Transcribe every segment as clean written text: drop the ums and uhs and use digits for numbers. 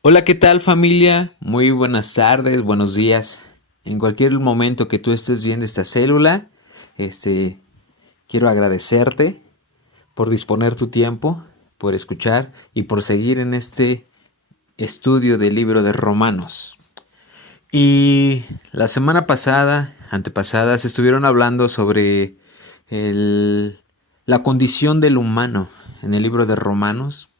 Hola, ¿qué tal familia? Muy buenas tardes, buenos días. En cualquier momento que tú estés viendo esta célula, este, quiero agradecerte por disponer tu tiempo, por escuchar y por seguir en este estudio del libro de Romanos. Y la semana pasada, antepasada, se estuvieron hablando sobre la condición del humano en el libro de Romanos,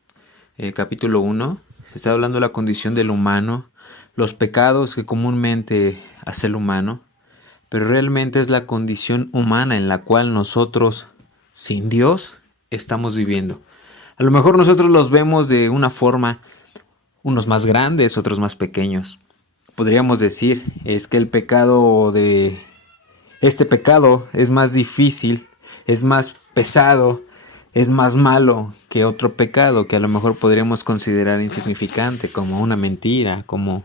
capítulo 1. Se está hablando de la condición del humano, los pecados que comúnmente hace el humano, pero realmente es la condición humana en la cual nosotros, sin Dios, estamos viviendo. A lo mejor nosotros los vemos de una forma, unos más grandes, otros más pequeños. Podríamos decir, es que el pecado de este pecado es más difícil, es más pesado, es más malo que otro pecado que a lo mejor podríamos considerar insignificante, como una mentira, como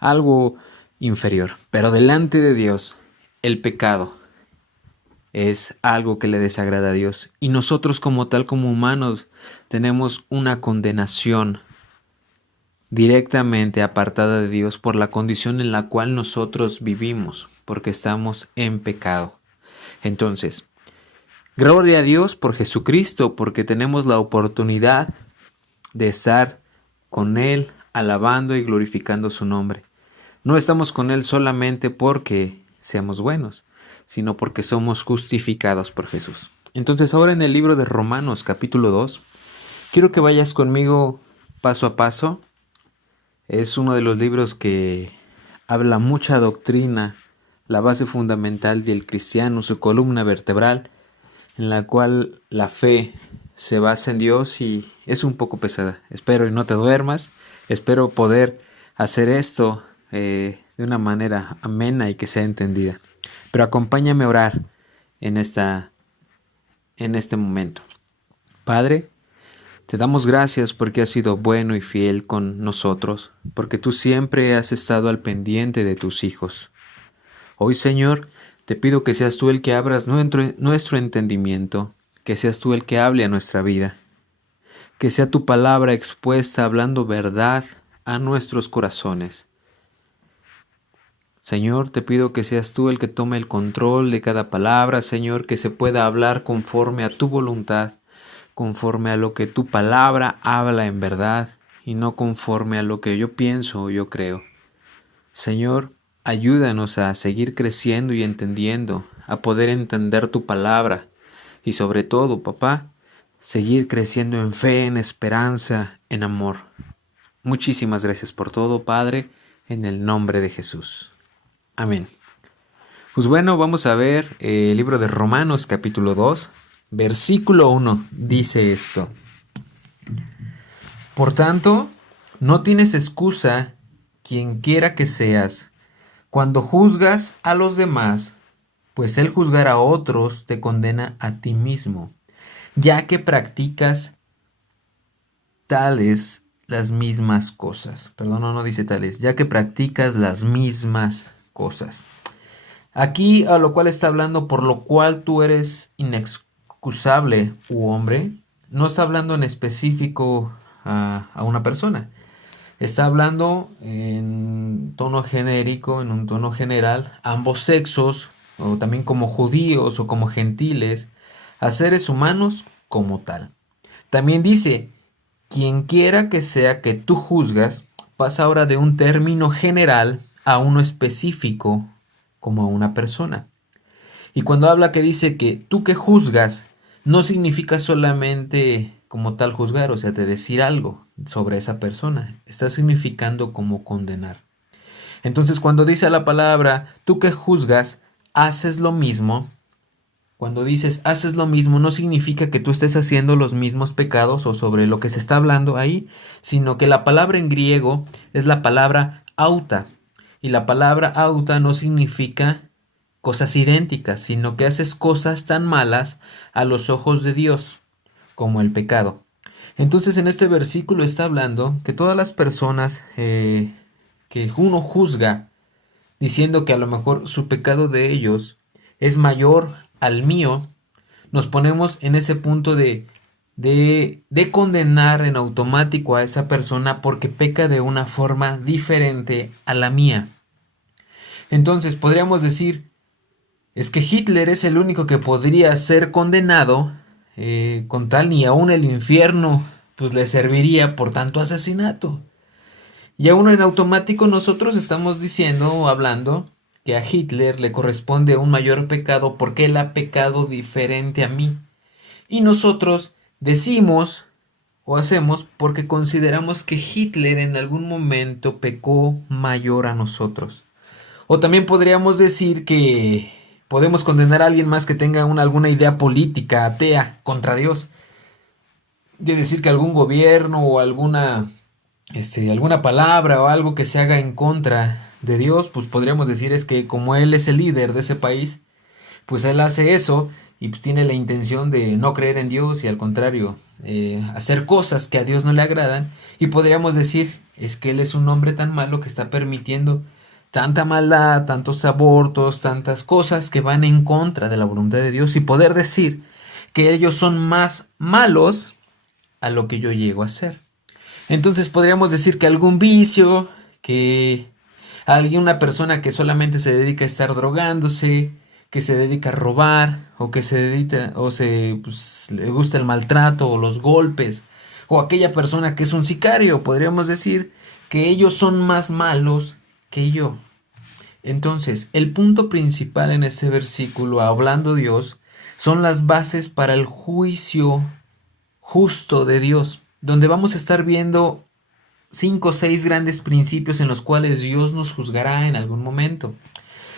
algo inferior. Pero delante de Dios, el pecado es algo que le desagrada a Dios. Y nosotros como tal, como humanos, tenemos una condenación directamente apartada de Dios por la condición en la cual nosotros vivimos, porque estamos en pecado. Entonces, gloria a Dios por Jesucristo, porque tenemos la oportunidad de estar con Él, alabando y glorificando su nombre. No estamos con Él solamente porque seamos buenos, sino porque somos justificados por Jesús. Entonces ahora en el libro de Romanos capítulo 2, quiero que vayas conmigo paso a paso. Es uno de los libros que habla mucha doctrina, la base fundamental del cristiano, su columna vertebral, en la cual la fe se basa en Dios y es un poco pesada. Espero y no te duermas, espero poder hacer esto de una manera amena y que sea entendida. Pero acompáñame a orar en este momento. Padre, te damos gracias porque has sido bueno y fiel con nosotros, porque tú siempre has estado al pendiente de tus hijos. Hoy, Señor, te pido que seas tú el que abras nuestro entendimiento, que seas tú el que hable a nuestra vida, que sea tu palabra expuesta hablando verdad a nuestros corazones. Señor, te pido que seas tú el que tome el control de cada palabra, Señor, que se pueda hablar conforme a tu voluntad, conforme a lo que tu palabra habla en verdad y no conforme a lo que yo pienso o yo creo. Señor, ayúdanos a seguir creciendo y entendiendo, a poder entender tu palabra y sobre todo, papá, seguir creciendo en fe, en esperanza, en amor. Muchísimas gracias por todo, Padre, en el nombre de Jesús. Amén. Pues bueno, vamos a ver el libro de Romanos capítulo 2, versículo 1, dice esto. Por tanto, no tienes excusa, quien quiera que seas, cuando juzgas a los demás, pues el juzgar a otros te condena a ti mismo, ya que practicas tales las mismas cosas. Perdón, no dice tales, ya que practicas las mismas cosas. Aquí a lo cual está hablando, por lo cual tú eres inexcusable, hombre, no está hablando en específico a una persona. Está hablando en tono genérico, en un tono general, ambos sexos, o también como judíos o como gentiles, a seres humanos como tal. También dice, quien quiera que sea que tú juzgas, pasa ahora de un término general a uno específico, como a una persona. Y cuando habla que dice que tú que juzgas, no significa solamente como tal juzgar, o sea, de decir algo sobre esa persona. Está significando como condenar. Entonces, cuando dice la palabra, tú que juzgas, haces lo mismo. Cuando dices haces lo mismo, no significa que tú estés haciendo los mismos pecados o sobre lo que se está hablando ahí, sino que la palabra en griego es la palabra auta. Y la palabra auta no significa cosas idénticas, sino que haces cosas tan malas a los ojos de Dios, como el pecado. Entonces en este versículo está hablando que todas las personas que uno juzga, diciendo que a lo mejor su pecado de ellos es mayor al mío, nos ponemos en ese punto de de condenar en automático a esa persona porque peca de una forma diferente a la mía. Entonces podríamos decir, es que Hitler es el único que podría ser condenado, con tal ni aún el infierno pues le serviría por tanto asesinato. Y aún en automático nosotros estamos diciendo o hablando que a Hitler le corresponde un mayor pecado porque él ha pecado diferente a mí. Y nosotros decimos o hacemos porque consideramos que Hitler en algún momento pecó mayor a nosotros. O también podríamos decir que podemos condenar a alguien más que tenga alguna idea política atea contra Dios. De decir que algún gobierno o alguna palabra o algo que se haga en contra de Dios, pues podríamos decir es que como él es el líder de ese país, pues él hace eso y pues tiene la intención de no creer en Dios y al contrario, hacer cosas que a Dios no le agradan. Y podríamos decir, es que él es un hombre tan malo que está permitiendo tanta maldad, tantos abortos, tantas cosas que van en contra de la voluntad de Dios y poder decir que ellos son más malos a lo que yo llego a ser. Entonces podríamos decir que algún vicio, que alguna persona que solamente se dedica a estar drogándose, que se dedica a robar, o que se dedica, pues, le gusta el maltrato o los golpes, o aquella persona que es un sicario, podríamos decir que ellos son más malos que yo. Entonces, el punto principal en ese versículo, hablando Dios, son las bases para el juicio justo de Dios, donde vamos a estar viendo 5 o 6 grandes principios en los cuales Dios nos juzgará en algún momento.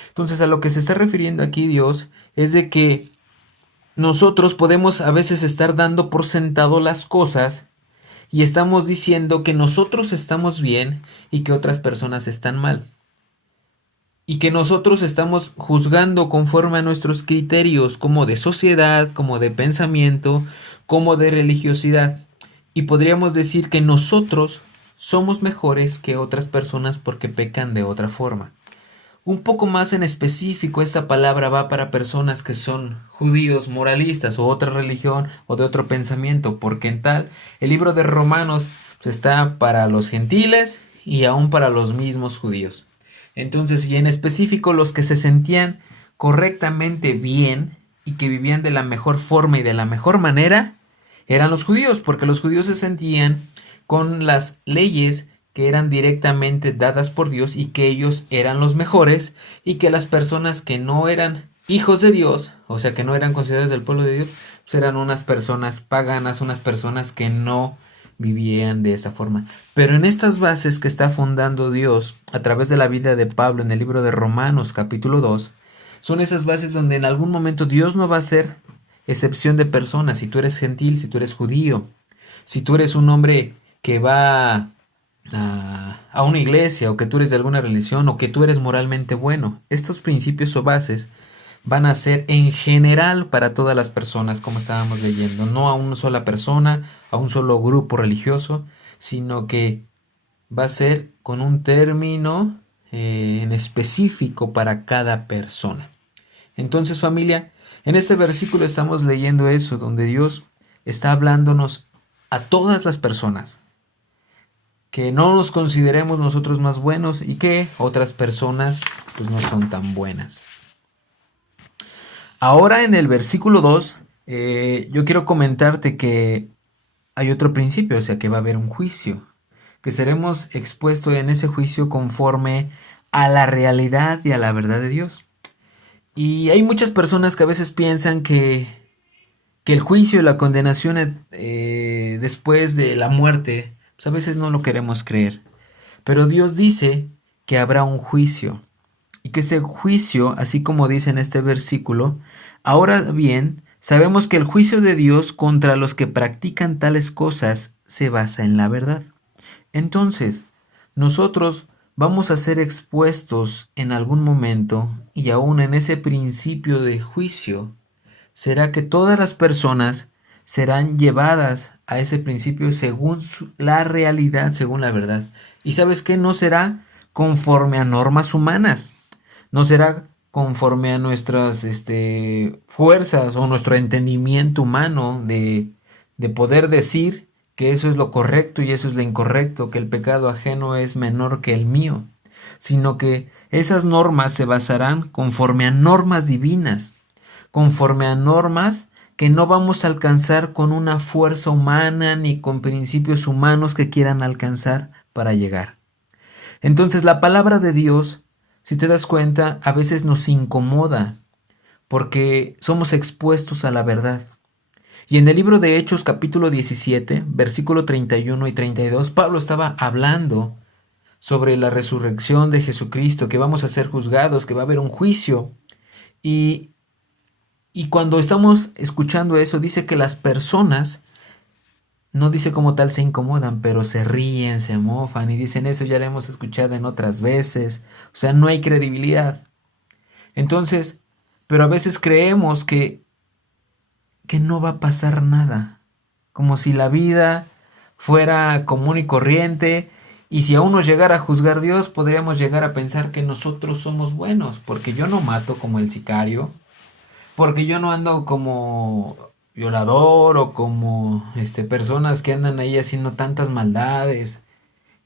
Entonces, a lo que se está refiriendo aquí Dios es de que nosotros podemos a veces estar dando por sentado las cosas y estamos diciendo que nosotros estamos bien y que otras personas están mal. Y que nosotros estamos juzgando conforme a nuestros criterios como de sociedad, como de pensamiento, como de religiosidad. Y podríamos decir que nosotros somos mejores que otras personas porque pecan de otra forma. Un poco más en específico, esta palabra va para personas que son judíos moralistas o otra religión o de otro pensamiento, porque en tal, el libro de Romanos pues, está para los gentiles y aún para los mismos judíos. Entonces, y en específico los que se sentían correctamente bien y que vivían de la mejor forma y de la mejor manera, eran los judíos, porque los judíos se sentían con las leyes que eran directamente dadas por Dios y que ellos eran los mejores y que las personas que no eran hijos de Dios, o sea que no eran considerados del pueblo de Dios, pues eran unas personas paganas, unas personas que no vivían de esa forma. Pero en estas bases que está fundando Dios a través de la vida de Pablo en el libro de Romanos capítulo 2, son esas bases donde en algún momento Dios no va a hacer excepción de personas. Si tú eres gentil, si tú eres judío, si tú eres un hombre que va a una iglesia o que tú eres de alguna religión o que tú eres moralmente bueno, estos principios o bases van a ser en general para todas las personas, como estábamos leyendo, no a una sola persona, a un solo grupo religioso, sino que va a ser con un término en específico para cada persona. Entonces, familia, en este versículo estamos leyendo eso, donde Dios está hablándonos a todas las personas, que no nos consideremos nosotros más buenos y que otras personas pues no son tan buenas. Ahora en el versículo 2, yo quiero comentarte que hay otro principio, o sea que va a haber un juicio, que seremos expuestos en ese juicio conforme a la realidad y a la verdad de Dios. Y hay muchas personas que a veces piensan que el juicio y la condenación después de la muerte, pues a veces no lo queremos creer. Pero Dios dice que habrá un juicio. Y que ese juicio, así como dice en este versículo, ahora bien, sabemos que el juicio de Dios contra los que practican tales cosas se basa en la verdad. Entonces, nosotros vamos a ser expuestos en algún momento y aún en ese principio de juicio, será que todas las personas serán llevadas a ese principio según la realidad, según la verdad. ¿Y sabes qué? No será conforme a normas humanas. No será conforme a nuestras fuerzas o nuestro entendimiento humano de de poder decir que eso es lo correcto y eso es lo incorrecto, que el pecado ajeno es menor que el mío, sino que esas normas se basarán conforme a normas divinas, conforme a normas que no vamos a alcanzar con una fuerza humana ni con principios humanos que quieran alcanzar para llegar. Entonces la palabra de Dios, si te das cuenta, a veces nos incomoda porque somos expuestos a la verdad. Y en el libro de Hechos capítulo 17, versículo 31 y 32, Pablo estaba hablando sobre la resurrección de Jesucristo, que vamos a ser juzgados, que va a haber un juicio. Y cuando estamos escuchando eso, dice que las personas, no dice como tal se incomodan, pero se ríen, se mofan y dicen eso ya lo hemos escuchado en otras veces. O sea, no hay credibilidad. Entonces, pero a veces creemos que no va a pasar nada, como si la vida fuera común y corriente, y si aún nos llegara a juzgar Dios, podríamos llegar a pensar que nosotros somos buenos, porque yo no mato como el sicario, porque yo no ando como violador o como personas que andan ahí haciendo tantas maldades,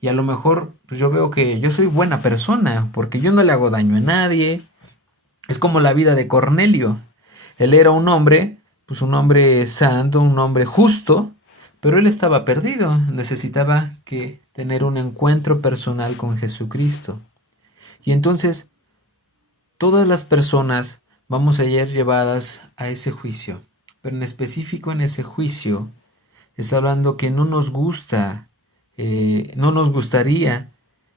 y a lo mejor pues yo veo que yo soy buena persona, porque yo no le hago daño a nadie. Es como la vida de Cornelio. Él era un hombre, pues un hombre santo, un hombre justo, pero él estaba perdido, necesitaba tener un encuentro personal con Jesucristo. Y entonces, todas las personas vamos a ser llevadas a ese juicio, pero en específico en ese juicio, está hablando que no nos gusta, no nos gustaría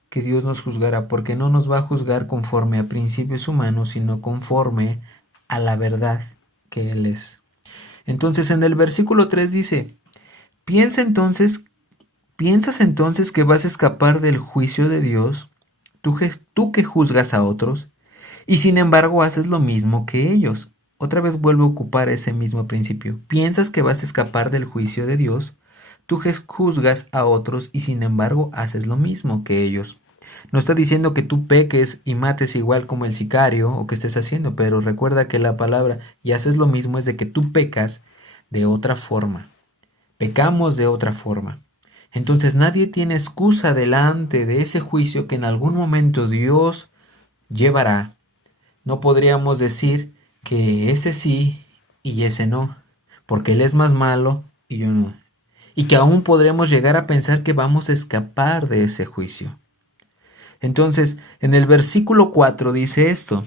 que Dios nos juzgara, porque no nos va a juzgar conforme a principios humanos, sino conforme a la verdad que Él es. Entonces en el versículo 3 dice, ¿piensas entonces que vas a escapar del juicio de Dios, tú que juzgas a otros, y sin embargo haces lo mismo que ellos? Otra vez vuelvo a ocupar ese mismo principio. ¿Piensas que vas a escapar del juicio de Dios? Tú juzgas a otros y sin embargo haces lo mismo que ellos. No está diciendo que tú peques y mates igual como el sicario o que estés haciendo, pero recuerda que la palabra y haces lo mismo es de que tú pecas de otra forma. Pecamos de otra forma. Entonces nadie tiene excusa delante de ese juicio que en algún momento Dios llevará. No podríamos decir que ese sí y ese no, porque Él es más malo y yo no. Y que aún podremos llegar a pensar que vamos a escapar de ese juicio. Entonces, en el versículo 4 dice esto: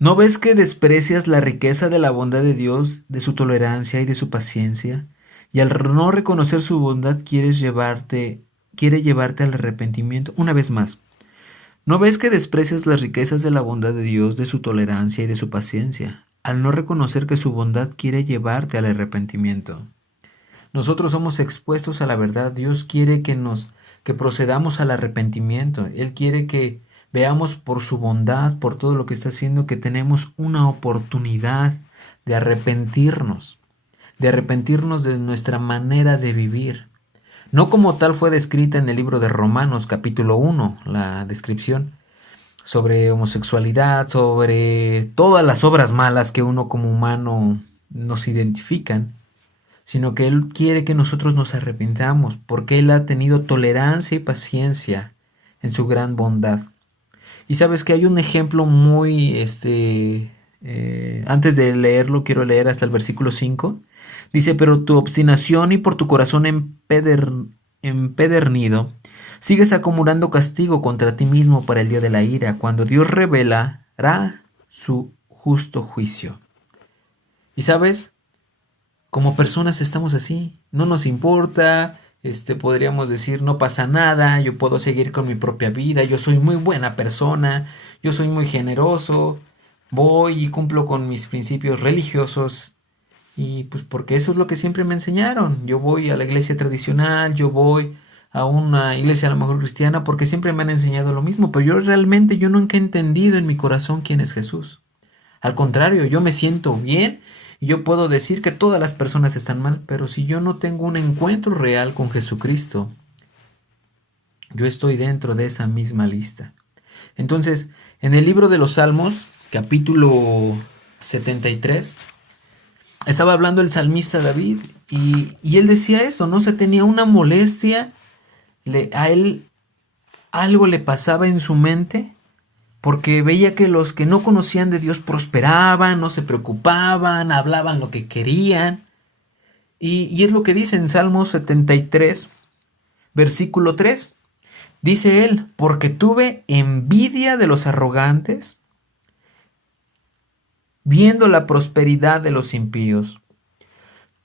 ¿no ves que desprecias la riqueza de la bondad de Dios, de su tolerancia y de su paciencia? Y al no reconocer su bondad quiere llevarte al arrepentimiento. Una vez más, ¿no ves que desprecias las riquezas de la bondad de Dios, de su tolerancia y de su paciencia? Al no reconocer que su bondad quiere llevarte al arrepentimiento. Nosotros somos expuestos a la verdad. Dios quiere que procedamos al arrepentimiento. Él quiere que veamos por su bondad, por todo lo que está haciendo, que tenemos una oportunidad de arrepentirnos de nuestra manera de vivir. No como tal fue descrita en el libro de Romanos capítulo 1, la descripción sobre homosexualidad, sobre todas las obras malas que uno como humano nos identifican, sino que Él quiere que nosotros nos arrepintamos, porque Él ha tenido tolerancia y paciencia en su gran bondad. Y sabes que hay un ejemplo muy, antes de leerlo, quiero leer hasta el versículo 5. Dice, pero tu obstinación y por tu corazón empedernido, sigues acumulando castigo contra ti mismo para el día de la ira, cuando Dios revelará su justo juicio. Y sabes, como personas estamos así, no nos importa, podríamos decir no pasa nada, yo puedo seguir con mi propia vida, yo soy muy buena persona, yo soy muy generoso, voy y cumplo con mis principios religiosos y pues porque eso es lo que siempre me enseñaron. Yo voy a la iglesia tradicional, yo voy a una iglesia a lo mejor cristiana porque siempre me han enseñado lo mismo, pero yo nunca he entendido en mi corazón quién es Jesús. Al contrario, yo me siento bien. Yo puedo decir que todas las personas están mal, pero si yo no tengo un encuentro real con Jesucristo, yo estoy dentro de esa misma lista. Entonces, en el libro de los Salmos, capítulo 73, estaba hablando el salmista David y él decía esto, ¿no? Se tenía una molestia, a él algo le pasaba en su mente porque veía que los que no conocían de Dios prosperaban, no se preocupaban, hablaban lo que querían. Y es lo que dice en Salmo 73, versículo 3. Dice él, porque tuve envidia de los arrogantes, viendo la prosperidad de los impíos,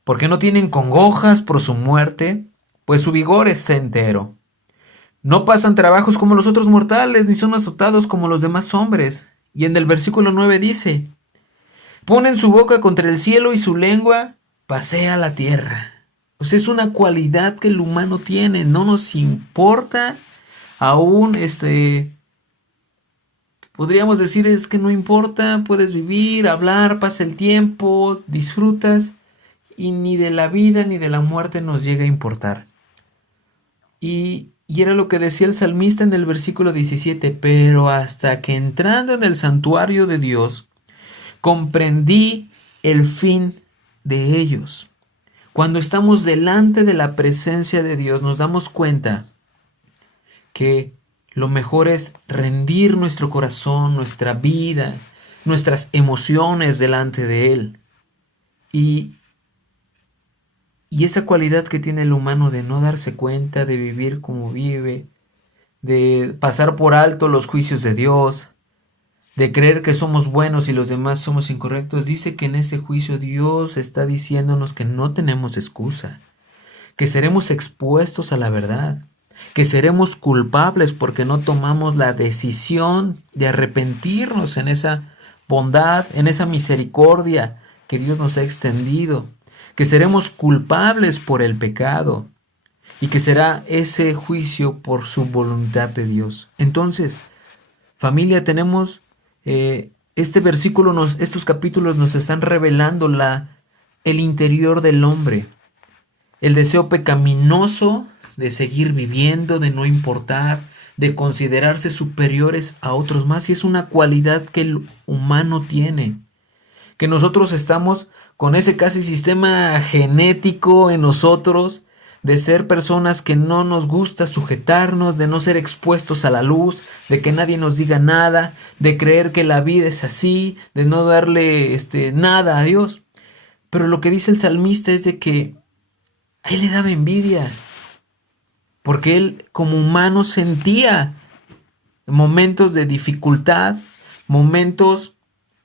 porque no tienen congojas por su muerte, pues su vigor está entero. No pasan trabajos como los otros mortales, ni son azotados como los demás hombres. Y en el versículo 9 dice, ponen su boca contra el cielo y su lengua pasea la tierra. O sea, es una cualidad que el humano tiene, no nos importa aún podríamos decir es que no importa, puedes vivir, hablar, pasa el tiempo, disfrutas y ni de la vida ni de la muerte nos llega a importar. Y era lo que decía el salmista en el versículo 17, pero hasta que entrando en el santuario de Dios, comprendí el fin de ellos. Cuando estamos delante de la presencia de Dios, nos damos cuenta que lo mejor es rendir nuestro corazón, nuestra vida, nuestras emociones delante de Él. Y esa cualidad que tiene el humano de no darse cuenta, de vivir como vive, de pasar por alto los juicios de Dios, de creer que somos buenos y los demás somos incorrectos, dice que en ese juicio Dios está diciéndonos que no tenemos excusa, que seremos expuestos a la verdad, que seremos culpables porque no tomamos la decisión de arrepentirnos en esa bondad, en esa misericordia que Dios nos ha extendido, que seremos culpables por el pecado y que será ese juicio por su voluntad de Dios. Entonces, familia, tenemos este versículo, estos capítulos nos están revelando el interior del hombre, el deseo pecaminoso de seguir viviendo, de no importar, de considerarse superiores a otros más, y es una cualidad que el humano tiene, que nosotros estamos con ese casi sistema genético en nosotros, de ser personas que no nos gusta sujetarnos, de no ser expuestos a la luz, de que nadie nos diga nada, de creer que la vida es así, de no darle nada a Dios. Pero lo que dice el salmista es de que a él le daba envidia, porque él como humano sentía momentos de dificultad, momentos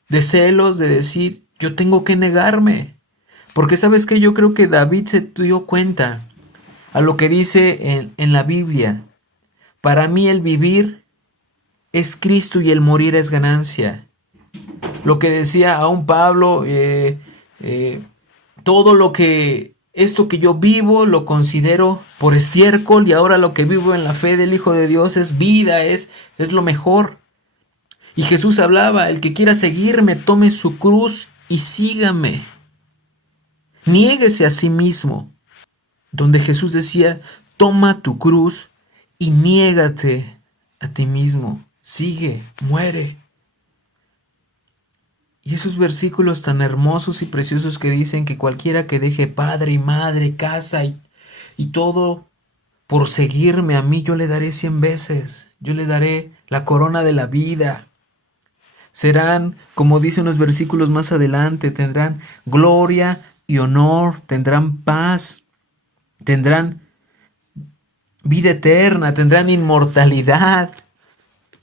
de celos, de decir, yo tengo que negarme. Porque sabes que yo creo que David se dio cuenta a lo que dice en la Biblia. Para mí el vivir es Cristo y el morir es ganancia. Lo que decía aún Pablo, todo lo que esto que yo vivo lo considero por estiércol, y ahora lo que vivo en la fe del Hijo de Dios es vida, es lo mejor. Y Jesús hablaba, el que quiera seguirme, tome su cruz y sígame. Niéguese a sí mismo. Donde Jesús decía, toma tu cruz y niégate a ti mismo. Sigue, muere. Y esos versículos tan hermosos y preciosos que dicen que cualquiera que deje padre y madre, casa y todo por seguirme a mí, yo le daré 100 veces. Yo le daré la corona de la vida. Serán, como dicen los versículos más adelante, tendrán gloria y honor, tendrán paz, tendrán vida eterna, tendrán inmortalidad,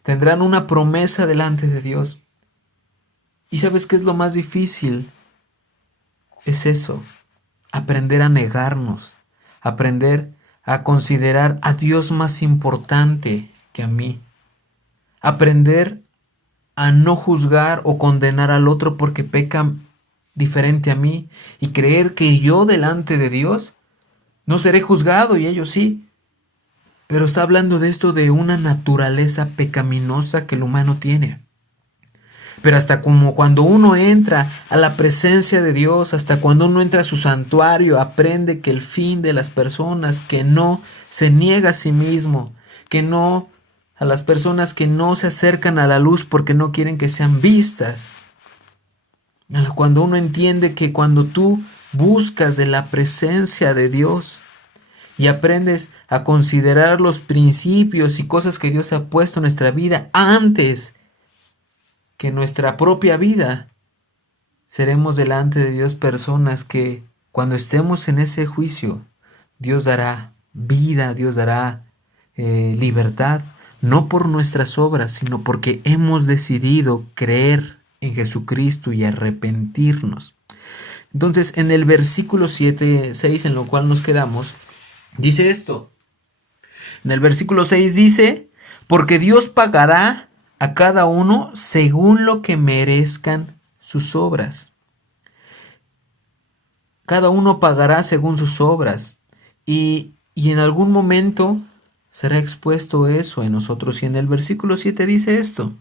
tendrán una promesa delante de Dios. ¿Y sabes qué es lo más difícil? Es eso, aprender a negarnos, aprender a considerar a Dios más importante que a mí, aprender a no juzgar o condenar al otro porque peca diferente a mí y creer que yo delante de Dios no seré juzgado y ellos sí. Pero está hablando de esto, de una naturaleza pecaminosa que el humano tiene. Pero hasta como cuando uno entra a la presencia de Dios, hasta cuando uno entra a su santuario, aprende que el fin de las personas que no se niega a sí mismo, que no, a las personas que no se acercan a la luz porque no quieren que sean vistas, Cuando uno entiende que cuando tú buscas de la presencia de Dios y aprendes a considerar los principios y cosas que Dios ha puesto en nuestra vida antes que nuestra propia vida, seremos delante de Dios personas que cuando estemos en ese juicio, Dios dará vida, Dios dará libertad, no por nuestras obras, sino porque hemos decidido creer en Jesucristo y arrepentirnos. Entonces, en el versículo 6, en lo cual nos quedamos, dice esto. En el versículo 6 dice, porque Dios pagará a cada uno según lo que merezcan sus obras. Cada uno pagará según sus obras. Y en algún momento será expuesto eso en nosotros. Y en el versículo 7 dice esto.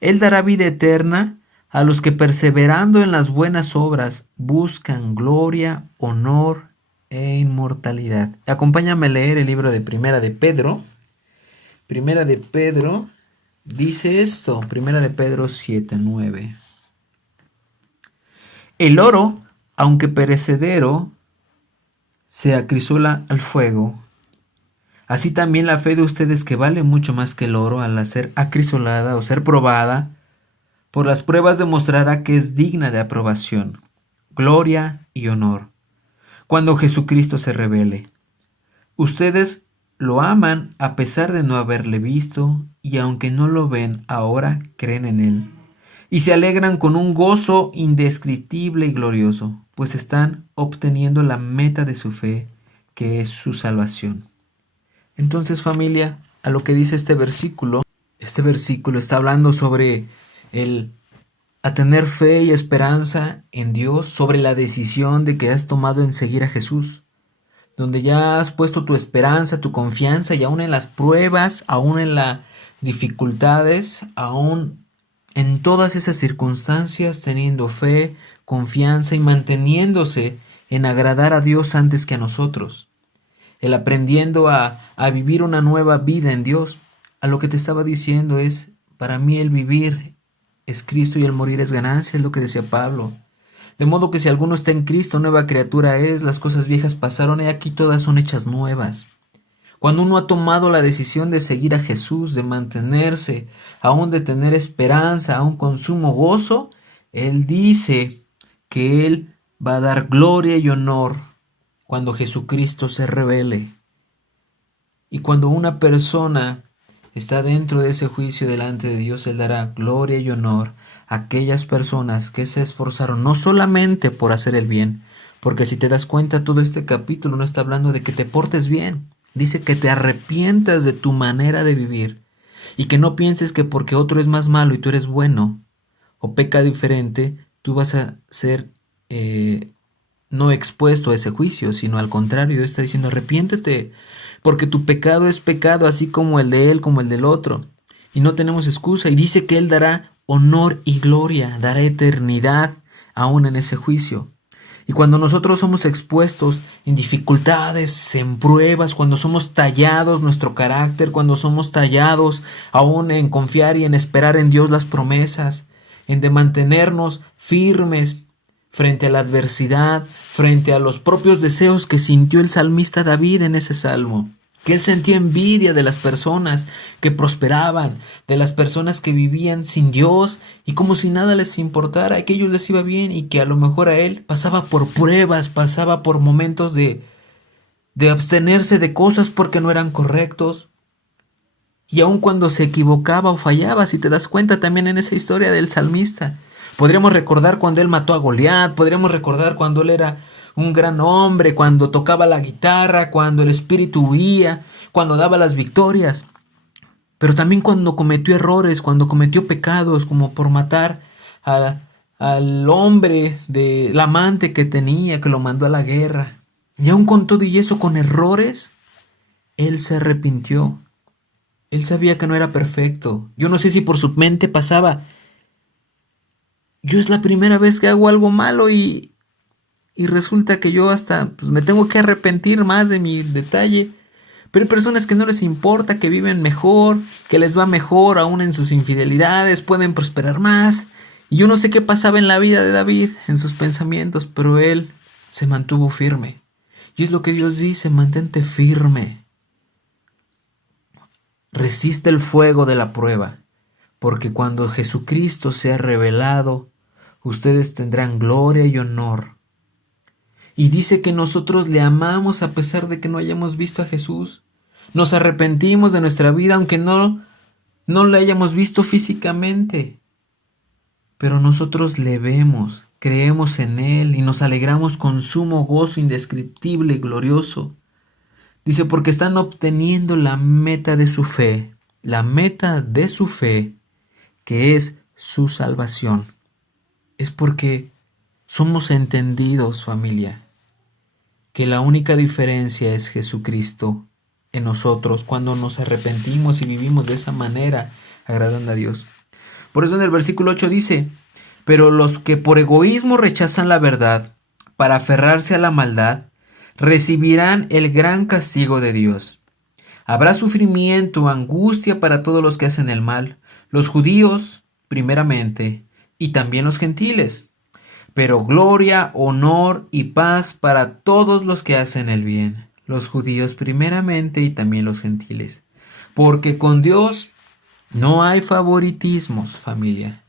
Él dará vida eterna a los que perseverando en las buenas obras buscan gloria, honor e inmortalidad. Acompáñame a leer el libro de Primera de Pedro. Primera de Pedro dice esto. Primera de Pedro 7:9. El oro, aunque perecedero, se acrisola al fuego. Así también la fe de ustedes, que vale mucho más que el oro, al ser acrisolada o ser probada por las pruebas, demostrará que es digna de aprobación, gloria y honor, cuando Jesucristo se revele. Ustedes lo aman a pesar de no haberle visto, y aunque no lo ven ahora, creen en él, y se alegran con un gozo indescriptible y glorioso, pues están obteniendo la meta de su fe, que es su salvación. Entonces, familia, a lo que dice este versículo está hablando sobre a tener fe y esperanza en Dios, sobre la decisión de que has tomado en seguir a Jesús, donde ya has puesto tu esperanza, tu confianza, y aún en las pruebas, aún en las dificultades, aún en todas esas circunstancias, teniendo fe, confianza y manteniéndose en agradar a Dios antes que a nosotros. El aprendiendo a vivir una nueva vida en Dios. A lo que te estaba diciendo es, para mí el vivir es Cristo y el morir es ganancia, es lo que decía Pablo. De modo que si alguno está en Cristo, nueva criatura es, las cosas viejas pasaron y aquí todas son hechas nuevas. Cuando uno ha tomado la decisión de seguir a Jesús, de mantenerse, aún de tener esperanza, aún con sumo gozo, Él dice que Él va a dar gloria y honor cuando Jesucristo se revele. Y cuando una persona está dentro de ese juicio delante de Dios, Él dará gloria y honor a aquellas personas que se esforzaron no solamente por hacer el bien, porque si te das cuenta, todo este capítulo no está hablando de que te portes bien, dice que te arrepientas de tu manera de vivir y que no pienses que porque otro es más malo y tú eres bueno o peca diferente, tú vas a ser no expuesto a ese juicio, sino al contrario. Dios está diciendo, arrepiéntete, porque tu pecado es pecado, así como el de él, como el del otro, y no tenemos excusa. Y dice que Él dará honor y gloria, dará eternidad aún en ese juicio. Y cuando nosotros somos expuestos en dificultades, en pruebas, cuando somos tallados nuestro carácter, cuando somos tallados aún en confiar y en esperar en Dios las promesas, en de mantenernos firmes frente a la adversidad, frente a los propios deseos que sintió el salmista David en ese salmo, que él sentía envidia de las personas que prosperaban, de las personas que vivían sin Dios y como si nada les importara, que a ellos les iba bien y que a lo mejor a él pasaba por pruebas, pasaba por momentos de abstenerse de cosas porque no eran correctos. Y aun cuando se equivocaba o fallaba, si te das cuenta también en esa historia del salmista, podríamos recordar cuando él mató a Goliat, podríamos recordar cuando él era un gran hombre, cuando tocaba la guitarra, cuando el espíritu huía, cuando daba las victorias. Pero también cuando cometió errores, cuando cometió pecados, como por matar al hombre del amante que tenía, que lo mandó a la guerra. Y aun con todo y eso, con errores, él se arrepintió. Él sabía que no era perfecto. Yo no sé si por su mente pasaba, yo es la primera vez que hago algo malo y resulta que yo hasta me tengo que arrepentir más de mi detalle. Pero hay personas que no les importa, que viven mejor, que les va mejor aún en sus infidelidades, pueden prosperar más Y yo no sé qué pasaba en la vida de David, en sus pensamientos, pero él se mantuvo firme. Y es lo que Dios dice, mantente firme. Resiste el fuego de la prueba, porque cuando Jesucristo sea revelado, ustedes tendrán gloria y honor. Y dice que nosotros le amamos a pesar de que no hayamos visto a Jesús. Nos arrepentimos de nuestra vida aunque no le hayamos visto físicamente. Pero nosotros le vemos, creemos en Él y nos alegramos con sumo gozo indescriptible y glorioso. Dice, porque están obteniendo la meta de su fe, que es su salvación. Es porque somos entendidos, familia, que la única diferencia es Jesucristo en nosotros cuando nos arrepentimos y vivimos de esa manera, agradando a Dios. Por eso en el versículo 8 dice, pero los que por egoísmo rechazan la verdad para aferrarse a la maldad, recibirán el gran castigo de Dios. Habrá sufrimiento, angustia para todos los que hacen el mal, los judíos primeramente y también los gentiles, pero gloria, honor y paz para todos los que hacen el bien, los judíos primeramente y también los gentiles, porque con Dios no hay favoritismos, familia.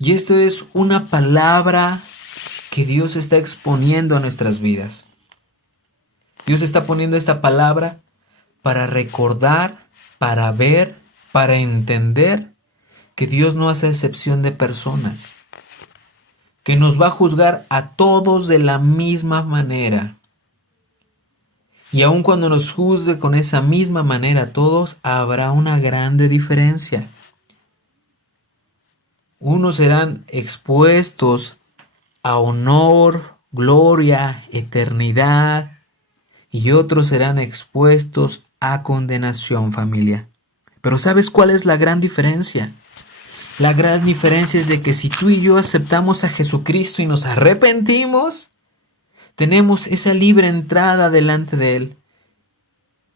Y esto es una palabra que Dios está exponiendo a nuestras vidas. Dios está poniendo esta palabra para recordar, para ver, para entender que Dios no hace excepción de personas, que nos va a juzgar a todos de la misma manera. Y aun cuando nos juzgue con esa misma manera a todos, habrá una grande diferencia. Unos serán expuestos a honor, gloria, eternidad, y otros serán expuestos a condenación, familia. Pero ¿sabes cuál es la gran diferencia? La gran diferencia es de que si tú y yo aceptamos a Jesucristo y nos arrepentimos, tenemos esa libre entrada delante de Él.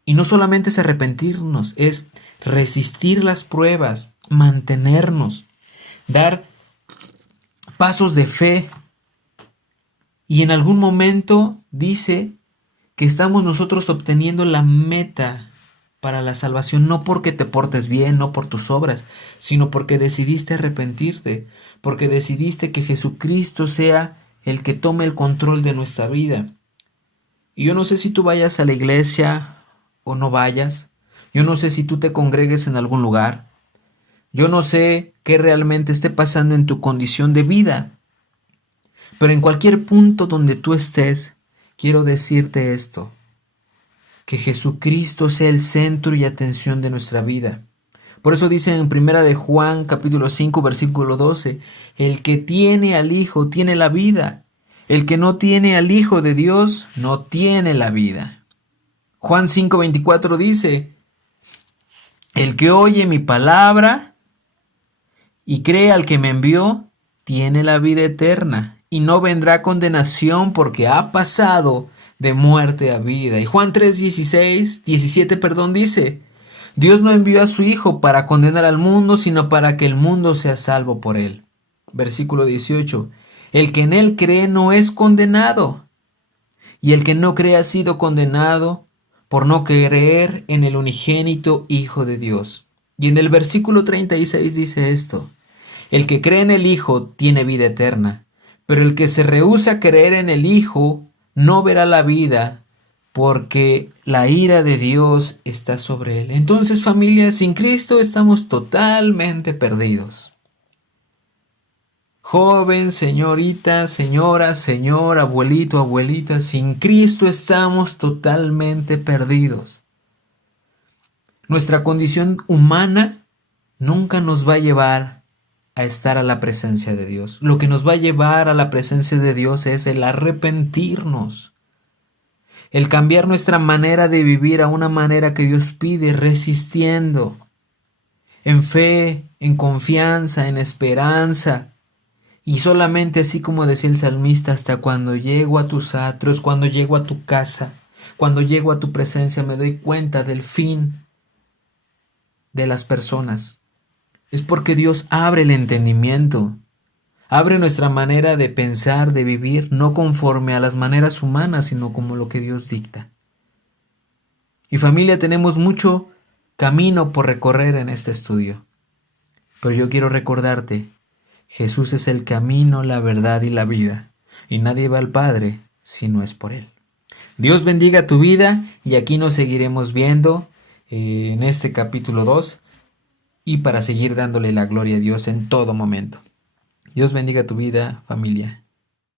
Y no solamente es arrepentirnos, es resistir las pruebas, mantenernos, dar pasos de fe. Y en algún momento dice que estamos nosotros obteniendo la meta para la salvación, no porque te portes bien, no por tus obras, sino porque decidiste arrepentirte, porque decidiste que Jesucristo sea el que tome el control de nuestra vida. Y yo no sé si tú vayas a la iglesia o no vayas, yo no sé si tú te congregues en algún lugar, yo no sé qué realmente esté pasando en tu condición de vida, pero en cualquier punto donde tú estés, quiero decirte esto, que Jesucristo sea el centro y atención de nuestra vida. Por eso dice en 1 de Juan capítulo 5 versículo 12, el que tiene al Hijo tiene la vida, el que no tiene al Hijo de Dios no tiene la vida. Juan 5:24 dice, el que oye mi palabra y cree al que me envió, tiene la vida eterna y no vendrá condenación porque ha pasado de muerte a vida. Y Juan 17 dice, Dios no envió a su Hijo para condenar al mundo, sino para que el mundo sea salvo por él. Versículo 18, el que en él cree no es condenado, y el que no cree ha sido condenado por no creer en el unigénito Hijo de Dios. Y en el versículo 36 dice esto, el que cree en el Hijo tiene vida eterna, pero el que se rehúsa a creer en el Hijo no verá la vida, porque la ira de Dios está sobre él. Entonces, familia, sin Cristo estamos totalmente perdidos. Joven, señorita, señora, señor, abuelito, abuelita, sin Cristo estamos totalmente perdidos. Nuestra condición humana nunca nos va a llevar a estar a la presencia de Dios. Lo que nos va a llevar a la presencia de Dios es el arrepentirnos, el cambiar nuestra manera de vivir a una manera que Dios pide, resistiendo, en fe, en confianza, en esperanza. Y solamente así como decía el salmista, hasta cuando llego a tus atrios, cuando llego a tu casa, cuando llego a tu presencia, me doy cuenta del fin de las personas. Es porque Dios abre el entendimiento. Abre nuestra manera de pensar, de vivir, no conforme a las maneras humanas, sino como lo que Dios dicta. Y familia, tenemos mucho camino por recorrer en este estudio. Pero yo quiero recordarte, Jesús es el camino, la verdad y la vida. Y nadie va al Padre si no es por Él. Dios bendiga tu vida y aquí nos seguiremos viendo en este capítulo 2 y para seguir dándole la gloria a Dios en todo momento. Dios bendiga tu vida, familia.